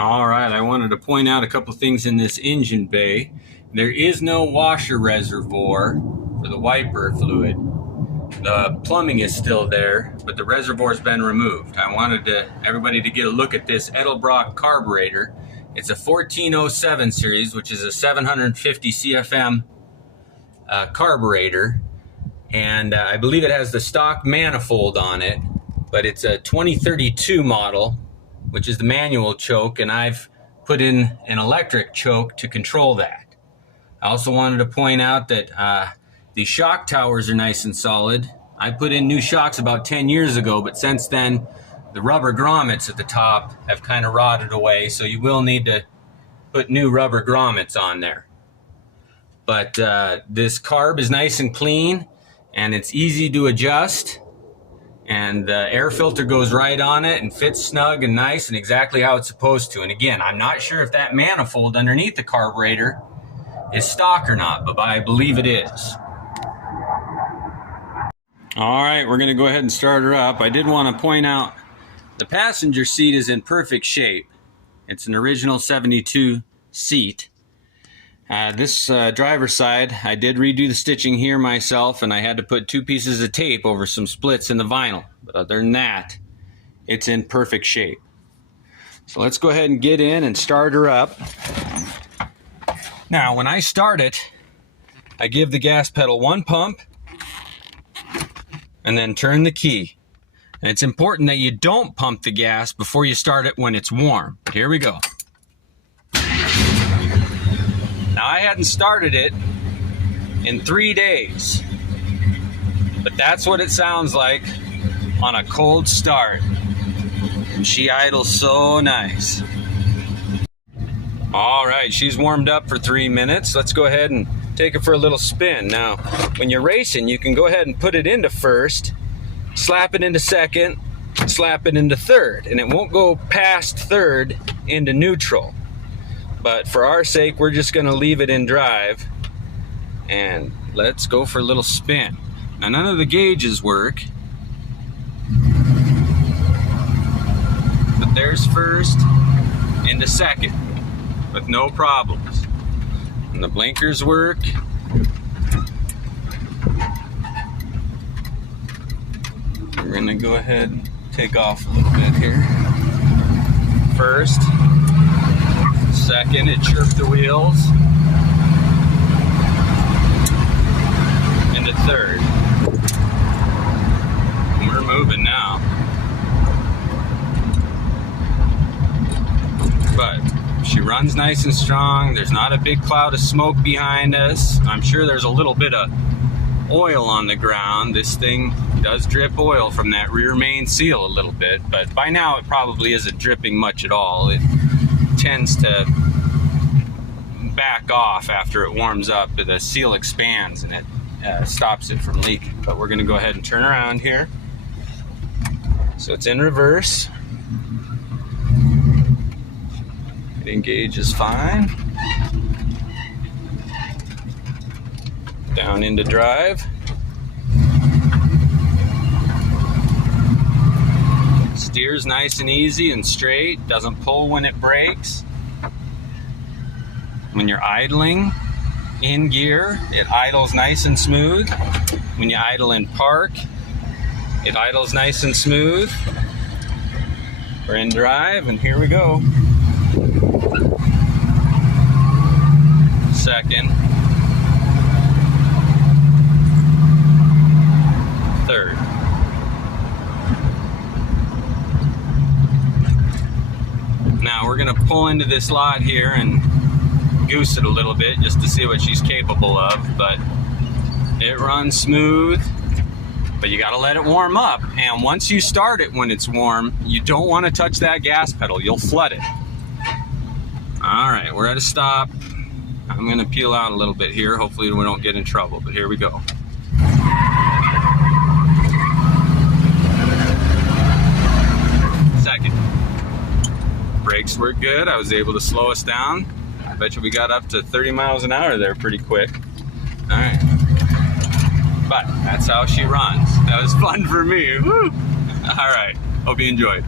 All right, I wanted to point out a couple things in this engine bay. There is no washer reservoir for the wiper fluid. The plumbing is still there, but the reservoir's been removed. I wanted everybody to get a look at this Edelbrock carburetor. It's a 1407 series, which is a 750 CFM carburetor, and I believe it has the stock manifold on it, but it's a 2032 model, which is the manual choke, and I've put in an electric choke to control that. I also wanted to point out that the shock towers are nice and solid. I put in new shocks about 10 years ago, but since then the rubber grommets at the top have kind of rotted away, so you will need to put new rubber grommets on there. But this carb is nice and clean, and it's easy to adjust. And the air filter goes right on it and fits snug and nice and exactly how it's supposed to. And again, I'm not sure if that manifold underneath the carburetor is stock or not, but I believe it is. All right, we're going to go ahead and start her up. I did want to point out the passenger seat is in perfect shape. It's an original 72 seat. This driver's side, I did redo the stitching here myself, and I had to put 2 pieces of tape over some splits in the vinyl. But other than that, it's in perfect shape. So let's go ahead and get in and start her up. Now, when I start it, I give the gas pedal 1 pump and then turn the key. And it's important that you don't pump the gas before you start it when it's warm. Here we go. Now, I hadn't started it in 3 days, but that's what it sounds like on a cold start. And she idles so nice. All right, she's warmed up for 3 minutes. Let's go ahead and take her for a little spin. Now, when you're racing, you can go ahead and put it into first, slap it into second, slap it into third, and it won't go past third into neutral. But for our sake, we're just going to leave it in drive, and let's go for a little spin. Now, none of the gauges work, but there's first into second with no problems. And the blinkers work. We're going to go ahead and take off a little bit here. First. Second, it chirped the wheels. Into third. We're moving now. But she runs nice and strong. There's not a big cloud of smoke behind us. I'm sure there's a little bit of oil on the ground. This thing does drip oil from that rear main seal a little bit, but by now it probably isn't dripping much at all. It tends to back off after it warms up. The seal expands and it stops it from leaking. But we're going to go ahead and turn around here. So it's in reverse. It engages fine. Down into drive. Steers nice and easy and straight. Doesn't pull when it brakes. When you're idling in gear, it idles nice and smooth. When you idle in park, it idles nice and smooth. We're in drive, and here we go. Second. Third. Now we're going to pull into this lot here and goose it a little bit just to see what she's capable of, but it runs smooth, but you got to let it warm up. And once you start it when it's warm, you don't want to touch that gas pedal. You'll flood it. All right, we're at a stop. I'm going to peel out a little bit here. Hopefully we don't get in trouble, but here we go. Second. Brakes work good. I was able to slow us down. I bet you we got up to 30 miles an hour there pretty quick. All right. But that's how she runs. That was fun for me. Woo! All right. Hope you enjoyed.